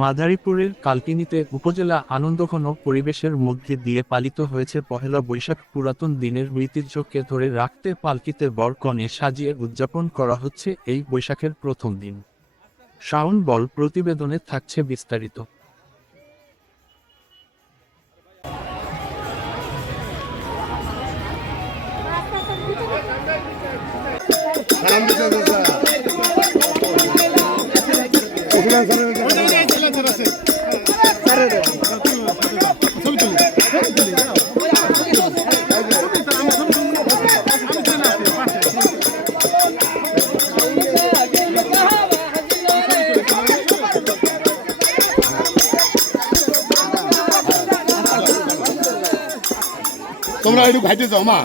মাদারীপুরের কালকিনিতে উপজেলা আনন্দঘন পরিবেশের মধ্যে দিয়ে পালিত হয়েছে পহেলা বৈশাখ। পুরাতন দিনের ঐতিহ্যকে ধরে রাখতে পালকিতে বর-কনে সাজিয়ে উদযাপন করা হচ্ছে এই বৈশাখের প্রথম দিন। শাওন বল প্রতিবেদনে থাকছে বিস্তারিত। তোমরা একটু ভাইতে যাও মা।